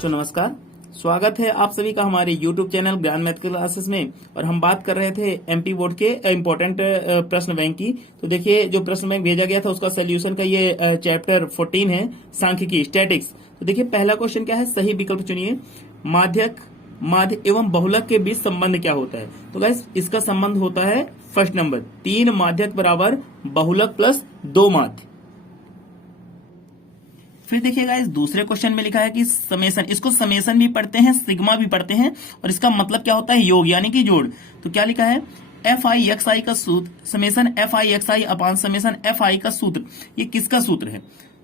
बच्चों नमस्कार। स्वागत है आप सभी का हमारे YouTube चैनल ज्ञान मैथ क्लासेस में। और हम बात कर रहे थे एमपी बोर्ड के इम्पोर्टेंट प्रश्न बैंक की। तो देखिए जो प्रश्न बैंक भेजा गया था उसका सोल्यूशन का ये चैप्टर 14 है, सांख्यिकी स्टैटिक्स। तो देखिए पहला क्वेश्चन क्या है, सही विकल्प चुनिए। माध्यक, माध्य एवं बहुलक के बीच संबंध क्या होता है? तो गाइस इसका संबंध होता है फर्स्ट नंबर 3 माध्यक बराबर बहुलक प्लस 2 माध्य। फिर देखिएगा इस दूसरे क्वेश्चन में लिखा है कि समेसन, इसको समेसन भी पढ़ते हैं, सिग्मा भी पढ़ते हैं, और इसका मतलब क्या होता है योग यानी कि जोड़। तो क्या लिखा है, एफ आई एक्स आई का सूत्र समेसन एफ आई एक्स आई अपान समेसन एफ आई का सूत्र, ये किसका सूत्र है?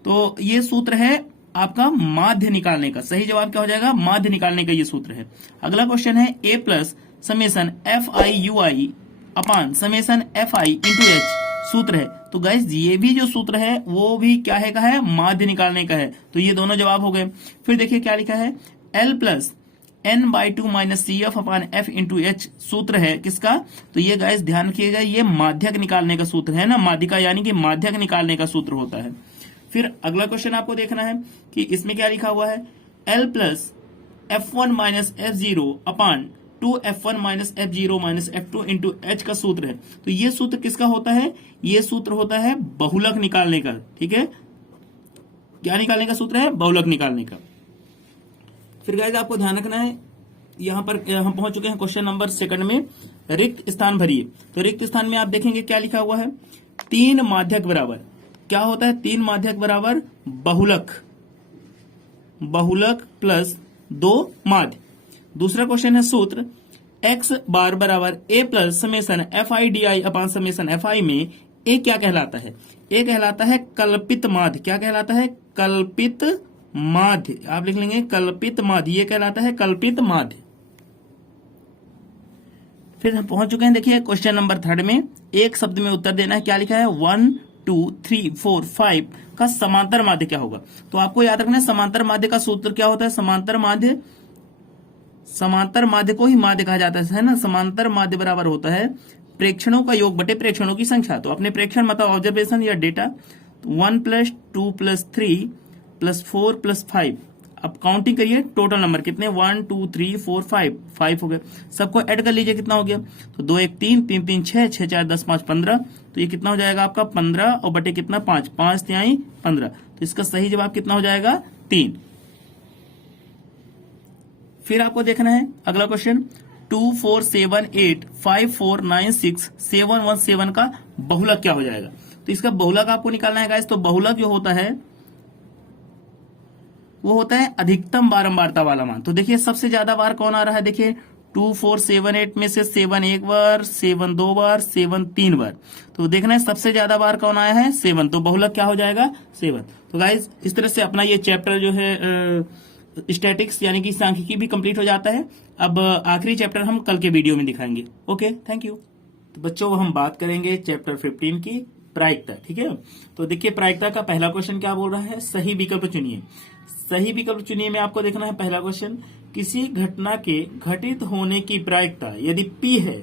तो ये सूत्र है आपका माध्य निकालने का। सही जवाब क्या हो जाएगा, माध्य निकालने का ये सूत्र है। अगला क्वेश्चन है A plus summation F I U I upon summation F I into H सूत्र है। तो गाइस ये भी जो सूत्र है वो भी क्या है, माध्य निकालने का है। तो ये दोनों जवाब हो गए। फिर देखिए क्या लिखा है, L plus N by two minus C F upon F into H सूत्र है किसका? तो ये गाइस ध्यान रखिएगा, ये माध्यक निकालने का सूत्र है ना, माध्यिका यानी कि माध्यक निकालने का सूत्र होता है। फिर अगला क्वेश्चन आपको देखना है कि इसमें क्या लिखा हुआ है, L plus F one minus F zero अपान 2f1 minus f0 minus f2 into H का सूत्र है। तो ये सूत्र किसका होता है? ये सूत्र होता है बहुलक निकालने का। ठीक है, क्या निकालने का सूत्र है? बहुलक निकालने का। फिर गाइस आपको ध्यान रखना है, यहां पर हम पहुंच चुके हैं क्वेश्चन नंबर सेकंड में, रिक्त स्थान भरिए। तो रिक्त स्थान में आप देखेंगे क्या लिखा हुआ है, 3 माध्यक बराबर क्या होता है, 3 माध्यक बराबर बहुलक, बहुलक प्लस 2 माध्य। दूसरा क्वेश्चन है सूत्र x बार बराबर a plus summation F I D I upon summation F आई में a क्या कहलाता है? a कहलाता है कल्पित माध्य। क्या कहलाता है? कल्पित माध्य। आप लिख लेंगे कल्पित माध्य, ये कहलाता है कल्पित माध्य। फिर हम पहुंच चुके हैं, देखिए क्वेश्चन नंबर 3 में एक शब्द में उत्तर देना है। क्या लिखा है, 1 2 3 4 5 का समांतर माध्य क्या होगा? तो आपको याद रखना है समांतर माध्य का सूत्र क्या होता है। समांतर माध्य को ही माध्य कहा जाता है ना। समांतर माध्य बराबर होता है प्रेक्षणों का योग बटे प्रेक्षणों की संख्या। तो अपने प्रेक्षण मतलब ऑब्जर्वेशन या data, 1 plus 2 plus 3 plus 4 plus 5। अब काउंटिंग करिए, टोटल नंबर कितने, 1 2 3 4 5 हो गए। सबको ऐड कर लीजिए, कितना हो गया? तो 2 1 3 3 3 6 6 4 10 5 15। तो ये कितना हो जाएगा आपका 15 और बटे कितना 5 5 3 15। तो इसका सही जवाब कितना हो जाएगा 3। फिर आपको देखना है अगला क्वेश्चन, 2 4 7 8 5 4 9 6 7 1 7 का बहुलक क्या हो जाएगा? तो इसका बहुलक आपको निकालना है गाइस। तो बहुलक जो होता है वो होता है अधिकतम बारंबारता वाला मान। तो देखिए सबसे ज्यादा बार कौन आ रहा है, देखिए 2 4 7 8 में से 7 एक बार, 7 2 बार, 7 3 बार। तो देखना है सबसे ज्यादा बार कौन आया है, 7। तो बहुलक क्या हो जाएगा 7। तो गाइस इस तरह से अपना ये चैप्टर जो है स्टैटिक्स यानी कि सांख्यिकी भी कंप्लीट हो जाता है। अब आखिरी चैप्टर हम कल के वीडियो में दिखाएंगे। Okay, thank you. तो बच्चों हम बात करेंगे चैप्टर 15 की प्रायिकता। ठीक है, तो देखिए प्रायिकता का पहला क्वेश्चन क्या बोल रहा है, सही विकल्प चुनिए। सही विकल्प चुनिए में आपको देखना है पहला क्वेश्चन, किसी घटना के घटित होने की प्रायिकता यदि P है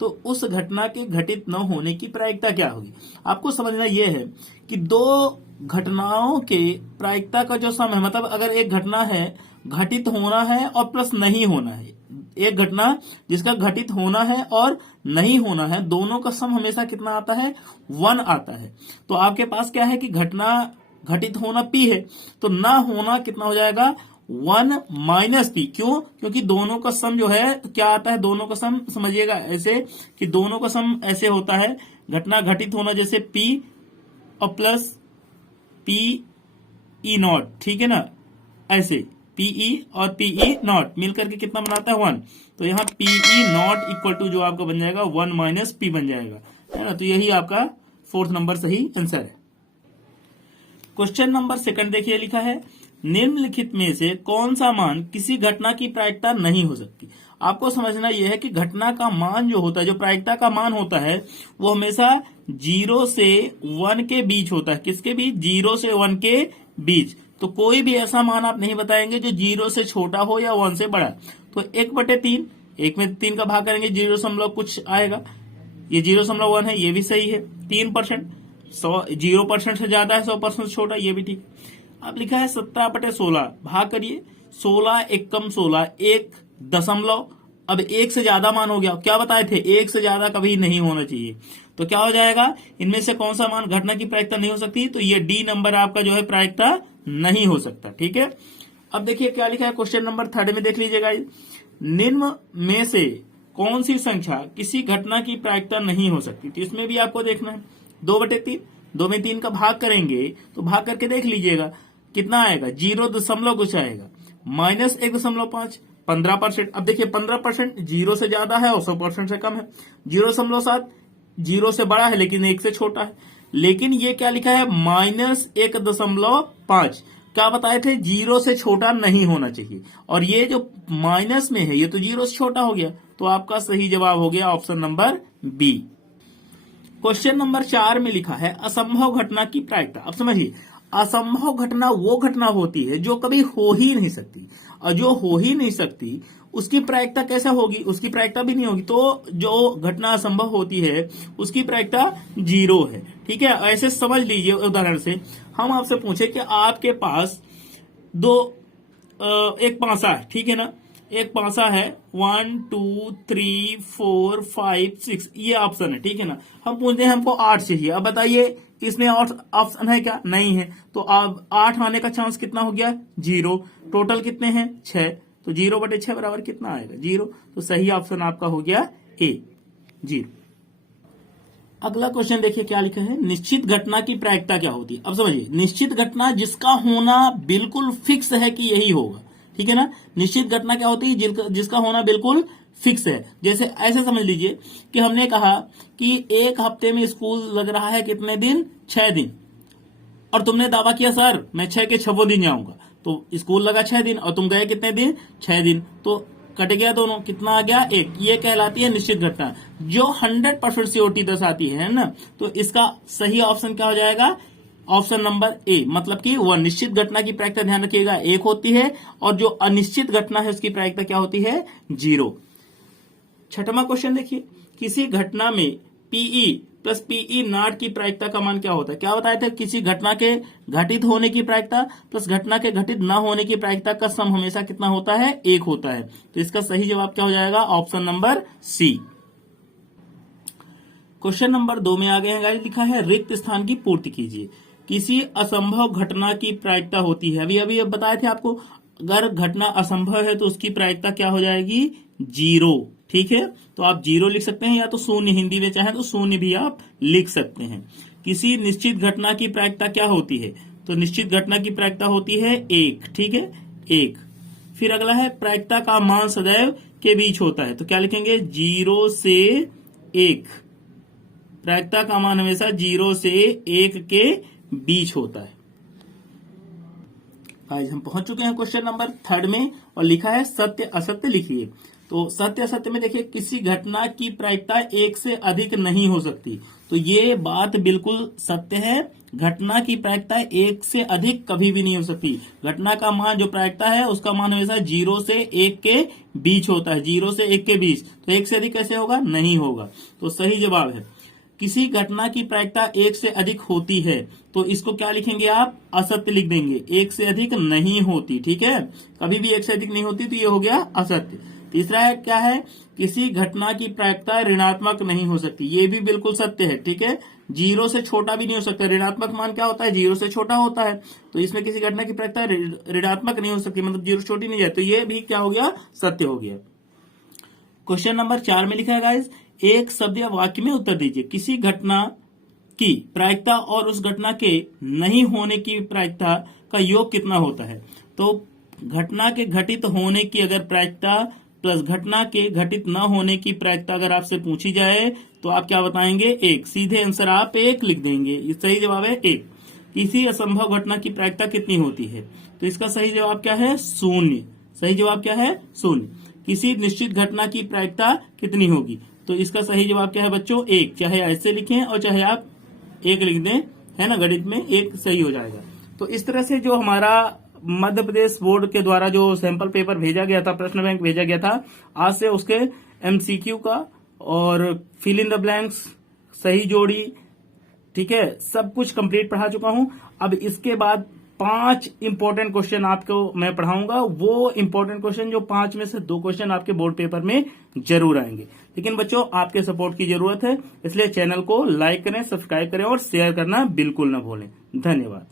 तो उस घटना के घटित न होने की प्रायिकता क्या होगी? आपको समझना यह है कि दो घटनाओं के प्रायिकता का जो सम है, मतलब अगर एक घटना है घटित होना है और प्लस नहीं होना है, एक घटना जिसका घटित होना है और नहीं होना है, दोनों का सम हमेशा कितना आता है, 1 आता है। तो आपके पास क्या है कि घटना घटित होना P है, तो ना होना कितना हो जाएगा 1 माइनस P। क्यों? क्योंकि दोनों का सम जो है क्या आता है, दोनों का सम समझिएगा ऐसे कि दोनों का सम ऐसे होता है, घटना घटित होना जैसे P और प्लस PE नॉट। ठीक है ना, ऐसे PE और PE नॉट मिलकर के कितना बनाता है 1। तो यहाँ PE नॉट इक्वल टू जो आपका बन जाएगा 1 माइनस P बन जाएगा, है ना। तो यही आपका 4th नंबर सही आंसर है। क्वेश्चन नंबर 2 देखिए लिखा है, निम्नलिखित में से कौन सा मान किसी घटना की प्रायिकता नहीं हो सकती? आपको समझना यह है कि घटना का मान जो होता है, जो प्रायिकता का मान होता है, वो हमेशा 0 से 1 के बीच होता है। किसके बीच? 0 से 1 के बीच। तो कोई भी ऐसा मान आप नहीं बताएंगे जो 0 से छोटा हो या 1 से बड़ा। तो 1/3, 1 में 3 का भाग करेंगे 0 कुछ आएगा, ये 0.1 है, ये भी सही है। 3%, 0% से ज्यादा है, 100% से छोटा, ये भी ठीक। अब लिखा है 17/16, भाग करिए 16 एकम 16 एक दशमलव, अब एक से ज्यादा मान हो गया, क्या बताए थे एक से ज्यादा कभी नहीं होना चाहिए, तो क्या हो जाएगा, इनमें से कौन सा मान घटना की प्रायिकता नहीं हो सकती, तो ये डी नंबर आपका जो है प्रायिकता नहीं हो सकता। ठीक है, अब देखिए क्या लिखा है क्वेश्चन नंबर 3 में, देख लीजिएगा, निम्न में से कौन सी संख्या किसी घटना की प्रायिकता नहीं हो सकती, तो इसमें भी आपको देखना है 2/3, 2 में 3 का भाग करेंगे तो भाग करके देख लीजिएगा कितना आएगा, 0 दशमलव कुछ आएगा, -1.5, 15%। अब देखिए 15% 0 से ज्यादा है और 100% से कम है, 0.7 0 से बड़ा है लेकिन 1 से छोटा है, लेकिन ये क्या लिखा है -1.5, क्या बताए थे 0 से छोटा नहीं होना चाहिए, और ये जो माइनस में है ये तो 0 से छोटा हो गया, तो आपका सही जवाब हो गया option number B. Question number 4 में लिखा है असंभव घटना की प्रायिकता। अब समझिए, असंभव घटना वो घटना होती है जो कभी हो ही नहीं सकती, और जो हो ही नहीं सकती उसकी प्रायिकता कैसे होगी, उसकी प्रायिकता भी नहीं होगी, तो जो घटना असंभव होती है उसकी प्रायिकता 0 है। ठीक है, ऐसे समझ लीजिए, उदाहरण से हम आपसे पूछे कि आपके पास एक पासा है, ठीक है ना, एक पासा है 1 2 3 4 5 6, ये ऑप्शन है, ठीक है ना, हम पूछते हैं हमको 8 चाहिए। अब बताइए इसमें और ऑप्शन है क्या, नहीं है, तो अब 8 आने का चांस कितना हो गया, 0, टोटल कितने हैं 6, तो 0/6 बराबर कितना आएगा 0, तो सही ऑप्शन आपका हो गया ए 0। अगला क्वेश्चन देखिए क्या लिखा है, निश्चित घटना की प्रायिकता क्या होती है। अब समझिए, निश्चित घटना जिसका होना बिल्कुल फिक्स है कि यही होगा, ठीक है ना, निश्चित घटना क्या होती है जिसका होना बिल्कुल फिक्स है। जैसे ऐसे समझ लीजिए कि हमने कहा कि एक हफ्ते में स्कूल लग रहा है कितने दिन, 6 दिन, और तुमने दावा किया सर मैं 6 के 6 दिन जाऊंगा, तो स्कूल लगा 6 दिन और तुम गए कितने दिन, 6 दिन, तो कट गया दोनों, कितना आ गया 1, ये कहलाती है निश्चित घटना जो 100% सियोरिटी दर्शाती है ना, तो इसका सही ऑप्शन क्या हो जाएगा, ऑप्शन नंबर ए, मतलब कि वह निश्चित घटना की प्रायिकता ध्यान रखिएगा 1 होती है, और जो अनिश्चित घटना है उसकी प्रायिकता क्या होती है 0। 6वां क्वेश्चन देखिए, किसी घटना में पीई प्लस पीई नॉट की प्रायिकता का मान क्या होता है, क्या बताया था, किसी घटना के घटित होने की प्रायिकता प्लस घटना के घटित न होने की प्रायिकता का सम हमेशा कितना होता है, 1 होता है, तो इसका सही जवाब क्या हो जाएगा, option number C. Question number 2 में आ गए हैं गाइस, लिखा है रिक्त स्थान की पूर्ति कीजिए। किसी असंभव घटना की प्रायिकता होती है, अभी अभी अब बताए थे आपको, अगर घटना असंभव है तो उसकी प्रायिकता क्या हो जाएगी 0, ठीक है, तो आप 0 लिख सकते हैं, या तो शून्य, हिंदी में चाहे तो शून्य भी आप लिख सकते हैं। किसी निश्चित घटना की प्रायिकता क्या होती है, तो निश्चित घटना की प्रायिकता होती है 1, ठीक है 1। फिर अगला है प्रायिकता का मान सदैव के बीच होता है, तो क्या लिखेंगे 0 से 1, प्रायिकता का मान हमेशा 0 से 1 के बीच होता है। आज हम पहुंच चुके हैं क्वेश्चन नंबर 3 में, और लिखा है सत्य असत्य लिखिए। तो सत्य असत्य में देखिए, किसी घटना की प्रायिकता 1 से अधिक नहीं हो सकती, तो ये बात बिल्कुल सत्य है, घटना की प्रायिकता 1 से अधिक कभी भी नहीं हो सकती। घटना का मान जो प्रायिकता है उसका मान हमेशा 0 से 1 के बीच होता है, 0 से 1 के बीच, तो 1 से अधिक कैसे होगा, नहीं होगा, तो सही जवाब है किसी घटना की प्रायिकता 1 से अधिक होती है, तो इसको क्या लिखेंगे आप, असत्य लिख देंगे, 1 से अधिक नहीं होती, ठीक है, कभी भी 1 से अधिक नहीं होती, तो ये हो गया असत्य। तीसरा है क्या है, किसी घटना की प्रायिकता ऋणात्मक नहीं हो सकती, ये भी बिल्कुल सत्य है, ठीक है, 0 से छोटा भी नहीं हो सकता, ऋणात्मक मान क्या होता है 0 से छोटा होता है, तो इसमें किसी घटना की प्रायिकता ऋणात्मक नहीं हो सकती, मतलब 0 से छोटी नहीं जाए, तो ये भी क्या हो गया, सत्य हो गया। क्वेश्चन नंबर 4 में लिखा है गाइस, एक शब्द या वाक्य में उत्तर दीजिए। किसी घटना की प्रायिकता और उस घटना के नहीं होने की प्रायिकता का योग कितना होता है, तो घटना के घटित होने की अगर प्रायिकता प्लस घटना के घटित न होने की प्रायिकता अगर आपसे पूछी जाए तो आप क्या बताएंगे 1, सीधे आंसर आप 1 लिख देंगे, ये सही जवाब है 1। किसी असंभव घटना की प्रायिकता कितनी होती है, तो इसका सही जवाब क्या है 0, सही जवाब क्या है 0। किसी निश्चित घटना की प्रायिकता कितनी होगी, तो इसका सही जवाब क्या है बच्चों 1, चाहे ऐसे लिखें और चाहे आप 1 लिख दें, है ना, गणित में 1 सही हो जाएगा। तो इस तरह से जो हमारा मध्य प्रदेश बोर्ड के द्वारा जो सैंपल पेपर भेजा गया था, प्रश्न बैंक भेजा गया था, आज से उसके एमसीक्यू का और फिल इन द ब्लैंक्स, सही जोड़ी, ठीक है, सब कुछ कंप्लीट पढ़ा चुका हूं। अब इसके बाद 5 इंपॉर्टेंट क्वेश्चन आपको मैं पढ़ाऊंगा। वो इंपॉर्टेंट क्वेश्चन जो 5 में से 2 क्वेश्चन आपके बोर्ड पेपर में जरूर आएंगे। लेकिन बच्चों आपके सपोर्ट की जरूरत है, इसलिए चैनल को लाइक करें, सब्सक्राइब करें और शेयर करना बिल्कुल ना भूलें। धन्यवाद।